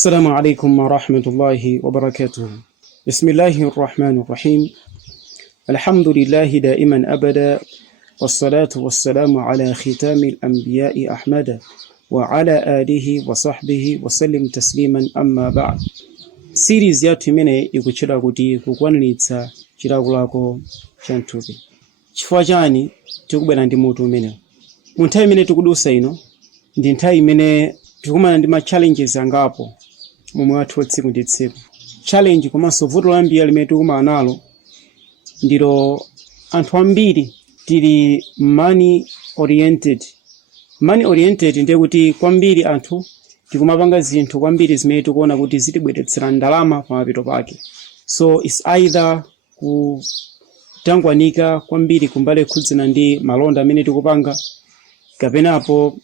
السلام عليكم ورحمة الله وبركاته. بسم الله الرحمن الرحيم. الحمد لله دائما أبدا، والصلاة والسلام على ختام الأنبياء أحمد وعلى آله وصحبه وسلم تسليما أما بعد. Series yathu imene ikuchira kuti kukwaniritsa chilakolako cha mthupi. Chifukwa chani tikubwera ndi mutu umenewu? Mu nthawi imene tikudusa ino ndi nthawi imene tikumana ndi ma challenges angapo momwe wathu tsiku ndi tsiku. Challenge komanso vuto lambiri limene tikumana nalo ndilo anthu ambiri tili money oriented. Money oriented ndiye kuti kwambiri anthu tikumapanga zinthu kwambiri zimene tikuona kuti zitibweretsera ndalama pamapeto pake. So it's either kutangwanika kwambiri kumbali khudzana ndi malonda amene tikupanga, kapenapo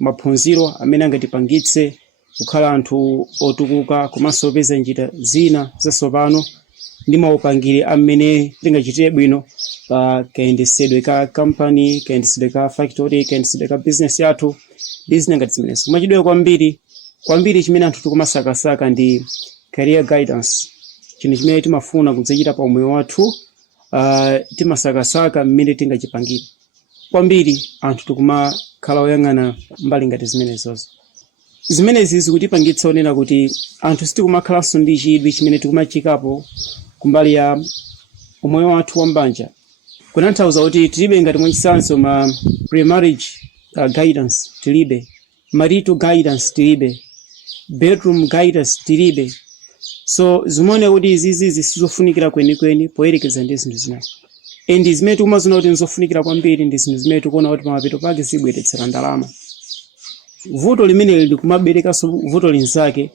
maphunziro amene angatipangitse kukhala anthu otukuka komanso opeza njira zina zatsopano ndi maupangiri amene tingachitire bwino pa kayendesedwe ka company, kayendesedwe ka factory, kayendesedwe ka business yathu, business ngati zimenezo. Kumachidwe kwambiri chimene anthu tikumasakasaka ndi career guidance. Chinthu chimene timafuna kudzachita pa umoyo wathu, timasakasaka mmene tingachipangire. Kwambiri anthu tikumakhala oyang'ana mbali ngati zimenezozo. Zimenezi zikutipangitsa onena kuti anthu sitikumakhalanso ndi chidwi chimene tikumachikapo kumbali ya umoyo wathu wa mbanja. Kunanthauza kuti tilibe ngati mwachisanso ma pre-marriage guidance tilibe, marital guidance tilibe, bedroom guidance tilibe. So zimaoneka kuti izizi zisizofunikira kwenikweni poyerekeza ndi zinthu zinazo. Endi zimene tikumaziona kuti nzofunikira kwambiri ndi zinthu zimene tikuona kuti pamapeto pake zibweretsera ndalama. Vuto limene lili kumaberekanso vuto linzake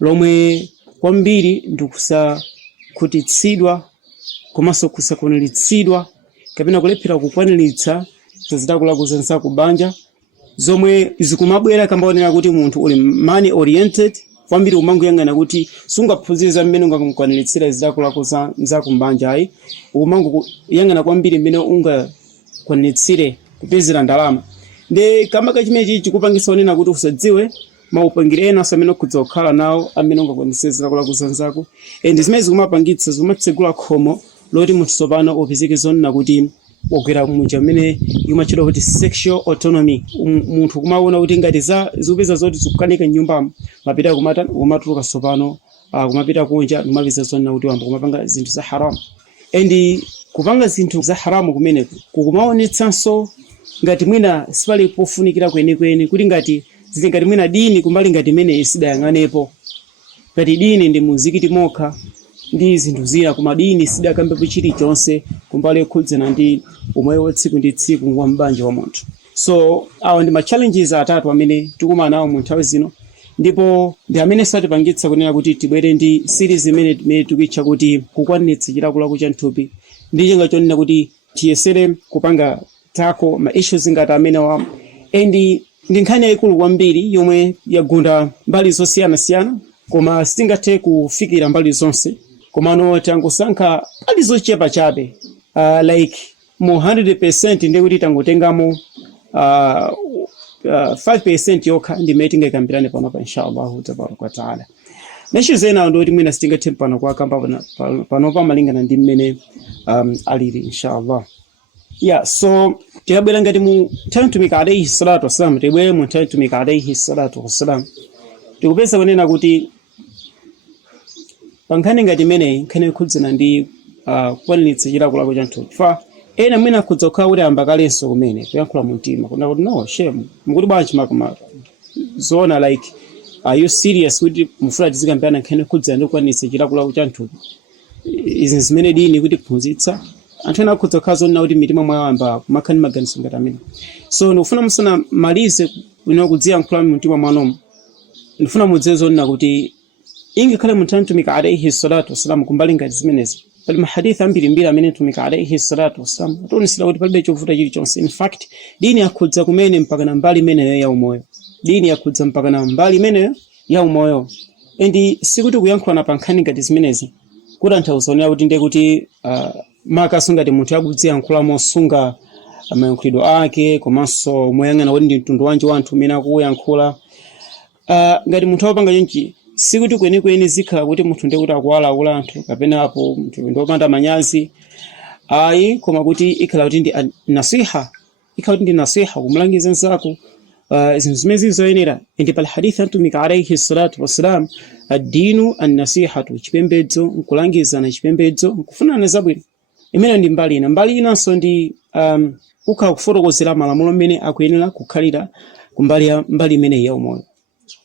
lomwe kwambiri ndikusakhutitsidwa komanso kusakwaniritsidwa kapena kulephera kukwaniritsa zidakulaku zanzako kubanja, zomwe zikumabwera kambaonera kuti munthu uli money oriented kwambiri umangoyang'ana kuti sungaphunzire mmene ungakwaniritsa zidakulaku zanzako kubanja ayi, umangoyang'ana kwambiri mmene ungakwaniritsire kupezera ndalama. Nde kama kachimene chikupangitsa onena kuti usadziwe maupangire ena amene ukhoza kukhala nawo amene ungakwaniritsire zidakulaku zanzako. Ndi zimene zikumapangitsa zimatsegula khomo loti munthu tsopano upezeke zonena kuti wagwera munja amene imachedwa kuti sexual autonomy. Munthu kumaona kuti ngati zikupeza zoti zikukanika nyumbamo mapita kumatuluka tsopano kumapita kunja kumapeza zonena kuti wamba kumapanga zinthu za haramu. Kupanga zinthu za haramu kumeneku kukumaonetsanso ngati mwina sipali pofunikira kwenikweni, kuti ngati zili ngati mwina dini kumbali ngati imene isidayang'anepo. Ngati dini ndi muzikiti mokha ndi zinthu zina, koma dini sidakambepo chilichonse kumbali khudzana ndi umoyo wa tsiku ndi tsiku wa mbanja wa munthu. So awa ndi ma challenges atatu amene tikumana nawo mu nthawi zino, ndipo ndi amene satipangitsa kunena kuti tibwere ndi series imene tikuyitcha kuti kukwaniritsa chilakolako cha mthupi, ndi chenga chonena kuti tiyesere kupanga tako ma issues ngati amene wa ndi nkhani yayikulu kwambiri yomwe yagunda mbali zosiyanasiyana, koma sitingathe kufikira mbali zonse. Komano tangosankha mbali zochepa chabe, like mu 100% ndi kuti tangotengamo 5% yokha ndi imene tingayikambirane panopa inshallah tabaraka wa taala. Nesho zena ndo kuti mwina sitingathe pano kwa kamba panopa malingana ndi mmene alili inshallah. Yeah, so tikabwera ngati mu nthawi mtumiki alayhi salatu wassalam, tibwere mu nthawi mtumiki alayhi salatu wassalam, tikupeza kunena kuti pankhani ngati imeneyi nkhani ikhudzana ndi kukwaniritsa chilakolako cha mthupi. Fa ena mwina akhudza kukhala kuti ambakalenso kumene kuyankhula mu mtima kuna kuti no shame mukuti bwanji makama zona like are you serious kuti mufuna tizikambirana nkhani ikhudzana ndi kukwaniritsa chilakolako cha mthupi. Izi zimene dini kuti kuphunzitsa anthu ena akhudza kukhala zonena kuti mitima mwawo amba kumakhani maganizo ngati amene. So ndikufuna musana malize kudziyankhula mu mtima mwanomo, ndifuna mudziwe zonena kuti ingakhale munthu mtumiki alayhi salatu wassalam kumbali ngati zimenezi pali mahadithi ambirimbiri amene mtumiki alayhi salatu wassalam atonisira kuti palibe chovuta chilichonse. In fact dini yakhudza kumene mpaka na mbali imeneyo ya umoyo, dini yakhudza mpaka na mbali imeneyo ya umoyo. Ndi sikuti kuyankhulana pa nkhani ngati zimenezi kuti anthauza onera kuti ndiye kuti makasungati munthu yakudziyankhula mosunga amayankhulidwe ake komanso moyang'ana kuti ndi mtundu wanji wa anthu umene akuyankhula. ngati munthu wapanga chonchi sikuti kwenikweni zikhala kuti munthu ndikuti akuwalawula anthu kapena apo munthu ndopanda manyazi ayi, koma kuti ikhala kuti ndi nasiha, ikhala kuti ndi nasiha kumulangiza nzako zinthu zimene zizoyenera. Ndi pali hadithi antumiki alayhi salatu wassalam, ad-dinu an-nasihatu, chipembedzo nkulangizana, chipembedzo nkufunana zabwino. Imene ndi mbali ina. Mbali inanso ndi kukhala kufotokozera malamulo mmene akuyenera kukhalira mbali imene ya umoyo.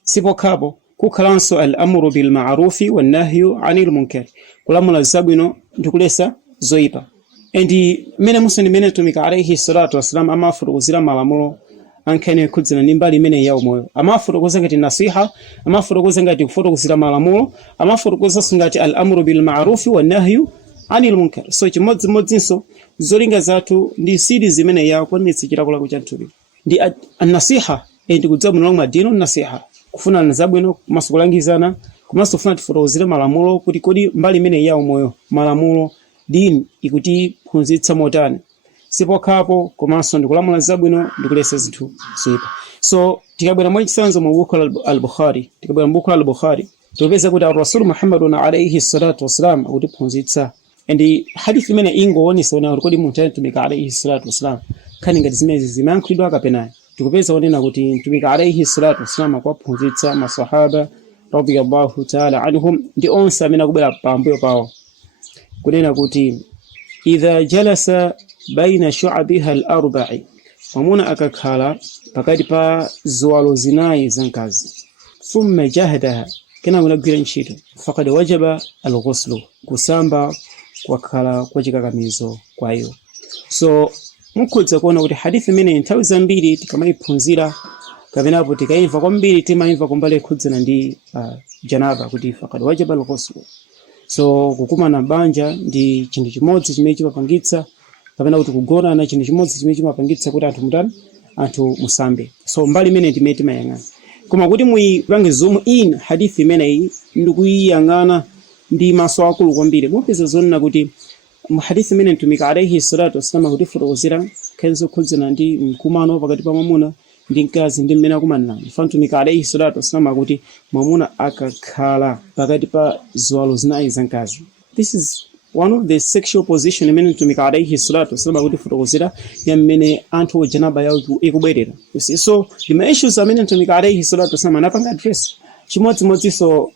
Sipokhapo kukhalanso al-amru bil ma'rufi wan nahyu 'anil munkar, kulamula zabwino ndi kulesa zoyipa. Ndi mmene muso mmene mtumiki alayhi salatu wassalam amafotokozera malamulo ankhani khudzana ndi mbali imene ya umoyo. Amafotokoza ngati nasiha, amafotokoza ngati kufotokozera malamulo, amafotokoza ngati al-amru bil ma'rufi wan nahyu 'anil munkar. So chimodzimodzinso zolinga zathu ndi sidi zimene ya kwanitsa chilakolako cha mtume ndi an-nasiha, ndi kudzabwino mwa dino nasiha, kufunana zabwino, komanso kulangizana, komanso kufuna tifotokozere malamulo kuti kodi mbali imene ya umoyo malamulo dini ikuti phunzitsa motani. Sipokhapo komanso ndikulamula zabwino ndikulesa zinthu zoyipa. So tikabwera mwachitsanzo mu buku al-Bukhari, tikabwera mu buku al-Bukhari tupeza kuti ar-Rasul Muhammadun alayhi salatu wassalam akutiphunzitsa. Ndi hadithi imene ingoonesa ona kuti munthu mtumiki alayhi salatu wassalam khani ngati zimene zimayankhulidwa kapena tikupeza onena kuti mtumiki alayhi salatu wassalam akwaphunzitsa masahaba radiyallahu ta'ala anhum ndi onse amene akubwera pambuyo pawo kunena kuti idha jalasa baina shu'abiha al-arba'i, mwamuna akakhala pakati pa ziwalo zinayi za mkazi, thumma jahadaha, kena unagwira ntchito, faqad wajaba al-ghuslu, kusamba kwakhala kwa chikakamizo kwa iyo. So mukhudza kuona kuti hadithi imene nthawi zambiri tikamayiphunzira kapenapo tikayimva kwambiri timayimva kumbali khudzana ndi janaba kuti faqad wajaba al-ghuslu. So kukumana banja ndi chinthu chimodzi chimene chimapangitsa kapena kuti kugonana chinthu chimodzi chimene chimapangitsa kuti anthu musambe. So mbali imene timene timayang'ana, koma kuti muyipange zoom in hadithi imeneyi ndi kuyiyang'ana ndi maso akulu kwambiri, mupeza zonena kuti hadithi imene mtumiki alayhi salatu wassalam akutifotokozera kenzo khudzana ndi mkumano pakati pa mwamuna ndi mkazi ndi mmene akumanana. Mtumiki alayhi salatu wassalam akuti mwamuna akakhala pakati pa ziwalo zinayi za mkazi, this is one of the sexual position imene mtumiki alayhi salatu wassalam akutifotokozera ya mmene anthu ojanaba yawo ikubwerera. So the issues amene mtumiki alayhi salatu wassalam anapanga address chimodzimodzinso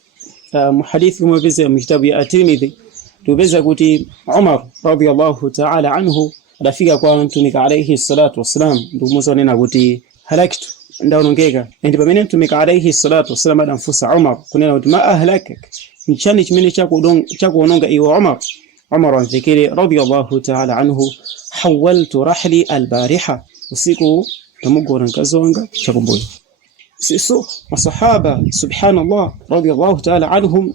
muhadithi kumupeza mu kitabu ya at-Tirmidhi tupeza kuti Umar radiyallahu ta'ala anhu adafika kwa mtumiki alayhi salatu wassalam ndikumuza onena kuti halaktu, ndaonongeka. Ndi pamene mtumiki alayhi salatu wassalam adamfunsa Umar kunena kuti ma ahlakak, nchani chimene chakuononga iwe Umar? Umar anzikiri radiyallahu ta'ala anhu, hawaltu rahli al-bariha, usiku tamugora mkazi wanga chakumbuyo. So masahaba subhanallah radiyallahu ta'ala anhum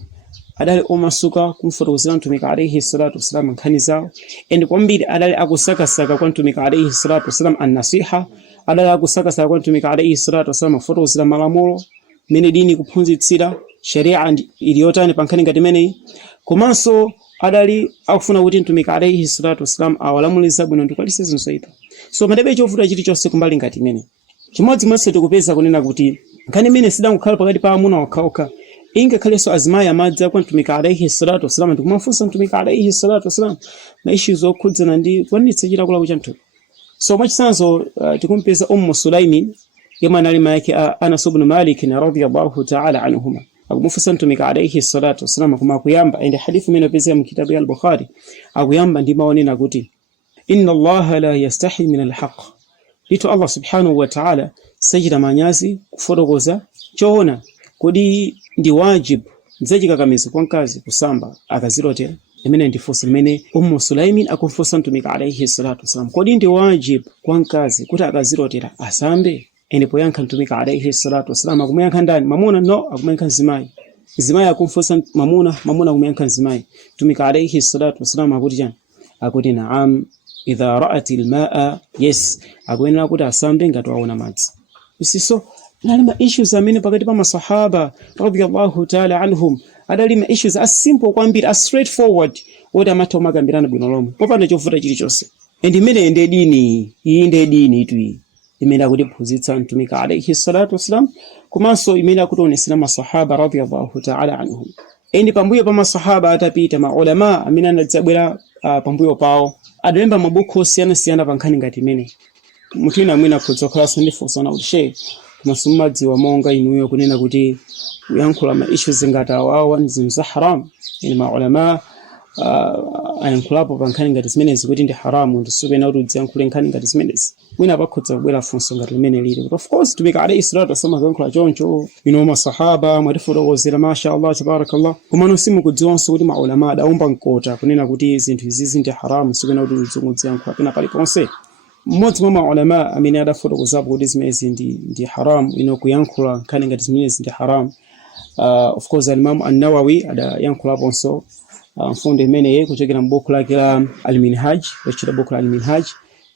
adali omasuka kumfotokozera mtumiki alayhi salatu wassalam nkhani zawo, ndi kwambiri adali akusakasaka kwa mtumiki alayhi salatu wassalam an-nasiha, adali akusakasaka kwa mtumiki alayhi salatu wassalam kufotokozera malamulo mene dini kuphunzitsira sharia iliyotani pa nkhani ngati imeneyi, komanso adali akufuna kuti mtumiki alayhi salatu wassalam awalamuliza bwino ndi kwalisa zinthu zoyipa. So madebe chovuta chilichonse kumbali ngati imene chimodzimodzi tikupeza kunena kuti nkhani imene sidangokhala pakati pa amuna okhaokha, ingakhalenso azimayi amadza kwa mtumiki alayhi salatu wassalam ndikumafunsa mtumiki alayhi salatu wassalam ma issues okhudzana ndi kwanitsa chilakolako cha mtume. So mwachitsanzo tikumpeza Sulaimin yemwe anali mayake Anas ibn Malik radiyallahu ta'ala anhuma, akumufunsa mtumiki alayhi salatu wassalam koma akuyamba ndi hadithi imene peza mu kitabu al-Bukhari, akuyamba ndi maonena kuti inna Allaha la yastahi min al-haqq, ito Allah subhanahu wa ta'ala sajida manyazi kufotokoza choona kodi ndi wajibu nzachikakamizo kwa mkazi kusamba akazilotera. Imene ndi funso limene Sulaimin akumfunsa mtumiki alayhi salatu wassalam, kodi ndi wajibu kwa mkazi kuti akazilotera asambe? Ndipo yankha mtumiki alayhi salatu wassalam akumuyankha ndani? Mamuna? No, akumuyankha mzimayi. Mzimayi akumfunsa mamuna, mamuna akumuyankha mzimayi. Mtumiki alayhi salatu wassalam akuti chani? Akuti naam idha ra'at al-ma'a, yes, akuyenera kuti asambe ngati aona madzi. So nalima issues amene pakati pa masahaba radiyallahu ta'ala anhum adalima issues as simple kwambiri, as straightforward, woti amatha umakambirana bwino lomwe popanda chovuta chilichonse. And imene ndi dini, iyi ndi dini itu imene akutiphunzitsa mtumiki alayhi salatu wassalam komanso imene akutionesera masahaba radiyallahu ta'ala anhum. Eni pambuyo pa masahaba atapita maulama amene anadzabwera pambuyo pawo adalemba mabuku osiyanasiyana pa nkhani ngati imene. Munthu ina mwina kudzokhalanso ndi funso na kuti kumasumadziwa monga inuyo kunena kuti kuyankhula ma issues ngati awawa ndi zinthu za haram. Eni maulama ayankhulapo pa nkhani ngati zimenezi kuti ndi haramu, ndisupena kuti udziyankhule nkhani ngati zimenezi. Mwina pakhodza kubwera funso ngati limene lili. But of course tubika alayhi salatu wassalam kuyankhula choncho, masahaba mwatifotokozera masha Allah tabarakallah. Komano simukudziwanso kuti maulama adawomba mkota kunena kuti zinthu izizi ndi haramu, supena kuti udziyankhula pena paliponse. Mmodzi mwa maulama amene adafotokozapo kuti zimenezi ndi haramu, kuyankhula nkhani ngati zimenezi ndi haramu. Of course al-Imam an-Nawawi adayankhulaponso mfundo imene kuchokera m'buku lake la al-Minhaj, wachita buku la al-Minhaj.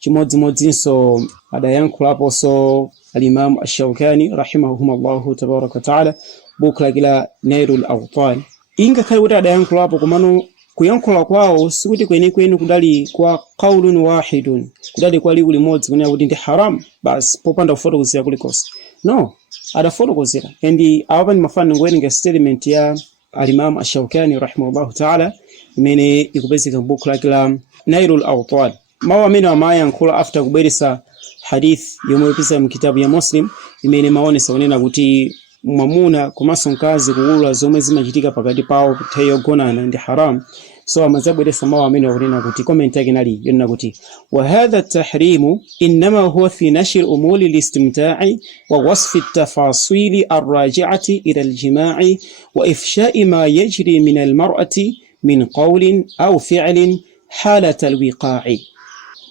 Chimodzimodzinso adayankhulaponso al-Imam ash-Shawkani rahimahumullahu tabaraka ta'ala, buku lake la Nailul Awtar. Ingakhale kuti adayankhulapo, komano kuyankhula kwawo sikuti kwenikweni kudali kwa qaulun wahidun, kudali kwa liwu limodzi kunena kuti ndi haram basi popanda kufotokozera kulikonse. No, adafotokozera. And awapa ndimafana ngowerenga statement ya al-Imam ash-Shawkani rahimahullahu ta'ala imene ikupezeka m'buku lake la Nailul Awtar. Mawu amene amayankhula after kubweresa hadith yomwe ipeza mu kitabu ya Muslim imene maonesa kunena kuti mwamuna komanso mkazi kuwula zomwe zimachitika pakati pawo nthawi yogonana ndi haram. So amadzabweresa mawu amene akunena kuti comment yake nali yonena kuti wa hadha at-tahrimu innama huwa fi nashr umuli al-istimta'i wa wasfi at-tafasili ar-raji'ati ila al-jima'i wa ifsha'i ma yajri min al-mar'ati min qawlin aw fi'lin halat al-wiqa'i.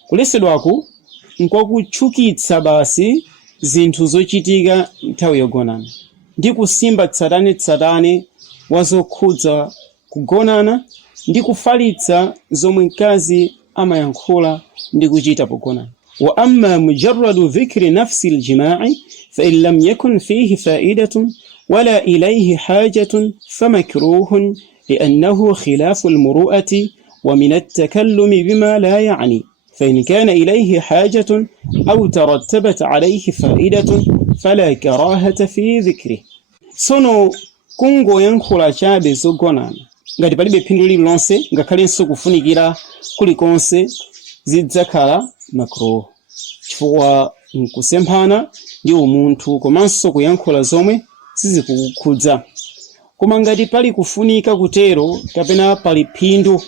Kulesedwaku nkwakuchukitsa basi zinthu zochitika nthawi yogonana ndi kusimba tsatane wazokhudza kugonana ndi kufalitsa zomwe mkazi amayankhula ndi kuchita pogonana. Wa amma mujarradu dhikri nafsi al-jima'i fa in lam yakun fihi fa'idatun wala ilayhi hajatun famakruhun li'annahu khilafu al-muru'ati wa min at-takallumi bima la ya'ni. فإن كان إليه حاجة أو ترتبت عليه فائدة فلا كراهة في ذكره. Sono kungo yankhula chabe zogonana ngati palibe phindu lililonse ngakhalenso kufunikira kulikonse zidzakhala makruh, chifukwa nkusemphana ndi umunthu komanso kuyankhula zomwe sizikukhudza. Koma ngati pali kufunika kutero kapena pali phindu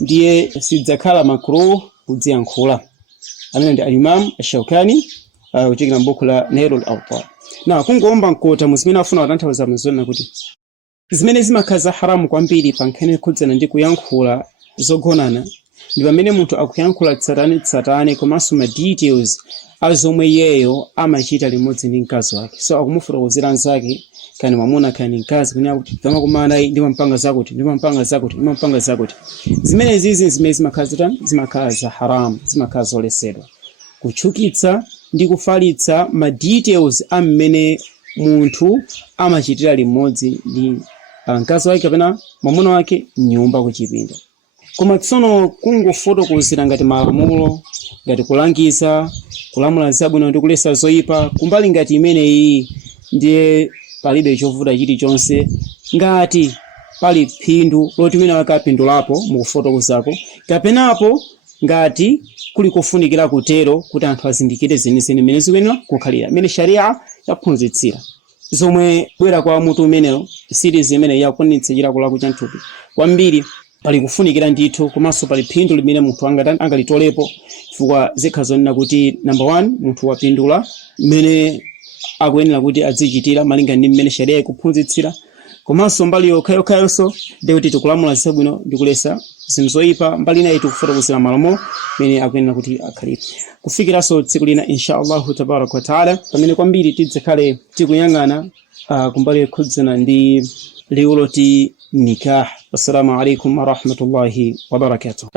ndiye sidzakhala makruh kudziyankhula. Amene ndi al-Imam ash-Shawkani kuchokera m'buku la Nailul Awtar. Na kungomba mkota muzimene afuna watanthauza mzona kuti zimene zimakhaza haramu kwambiri pa nkhani khudzana ndi kuyankhula zogonana ndi pamene munthu akuyankhula tsatane komanso ma details azomwe yeyo amachita limodzi ndi mkazi wake. So akumufotokozera anzake kani mwamuna kani mkazi kunena kuti tamakumana ndimampanga zakuti. Zimene zizi zimene zimakhaza haramu, zimakhaza olesedwa. Kuchukitsa ndi kufalitsa ma details amene munthu amachitira limodzi ndi mkazi wake kapena mwamuna wake nyumba kuchipinda. Koma tsono kungofotokozera ngati malamulo, ngati kulangiza, kulamula zabwino ndi kulesa zoyipa, kumbali ngati imene iyi ndiye palibe chovuta chilichonse ngati pali phindu loti mwina wakapindulapo mukufotokozako, kapenapo ngati kuli kufunikira kutero kuti anthu azindikire zenizeni mmene zikuyenera kukhalira, mmene sharia yaphunzitsira. Zomwe bwera kwa mutu umeneyo series imene yakunitsira kulaku chanthupi kwambiri pali kufunikira ndithu komanso pali phindu limene munthu angalitolepo, chifukwa zikha zonena kuti number 1 munthu wapindula mmene akuyenera kuti azichitira malinga ndi mmene sharia ikuphunzitsira, komanso mbali yokhayokhayo ndi kuti tikulamula zabwino ndi kulesa zinthu zoyipa, mbali inayi tikufotokozera malamulo mmene akuyenera kuti akhalire. Kufikiranso tsiku lina inshallah tabaraka wa taala pamene kwambiri tidzakhale tikuyang'ana kumbali yokhudzana ndi liwu loti nikah. Assalamu alaikum wa rahmatullahi wa barakatuh.